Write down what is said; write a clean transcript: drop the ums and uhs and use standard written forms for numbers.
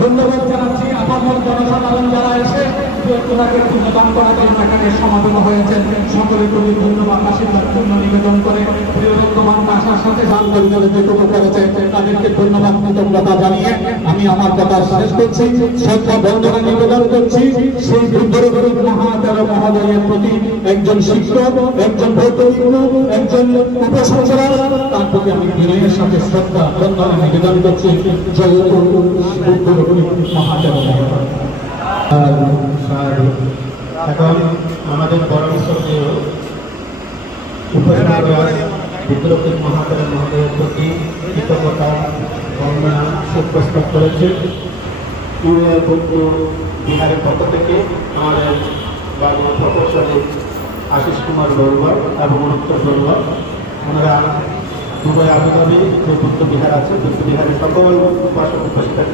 ধন্যবাদ জানাচ্ছি আপামর জনসাধারণ যারা এসে ওনাকে পুণ্যদান করার জন্য এখানে সমাগম হয়েছেন। সকলে খুবই ধন্যবাদ আশীর্বাদ পূর্ণ নিবেদন করে প্রিয় রক্তমান আসার সাথে যেটুকু করেছে তাদেরকে ধন্যবাদ কৃতজ্ঞতা জানিয়ে আমি আমার কথা শেষ করছি। শ্রদ্ধা বন্দনা নিবেদন করছি সেই বুদ্ধরূপ মহাদেব মহোদয়ের প্রতি, একজন শিক্ষক, একজন বৌদ্ধবিজ্ঞ, একজন উপসংসদ, তার প্রতি আমি বিনয়ের সাথে শ্রদ্ধা বন্দনা নিবেদন করছি। জয় বুদ্ধরূপ মহাদেব মহোদয়। এখন আমাদের পরামর্শ বিদ্রোহী মহাদেব মহোদয়ের প্রতি কৃতজ্ঞতা বন্দনা সুপ্রস্তুত করেছে ইউনিয়ন বৌদ্ধ বিহারের পক্ষ থেকে আমাদের বাবু প্রকৌশলী আশিস কুমার বড়ুয়া এবং অনুত্তর বড়ুয়া। ওনারা দুবাই আবুধাবি যে বৌদ্ধ বিহার আছে বৌদ্ধ বিহারের সকল উপাসক উপাসিকার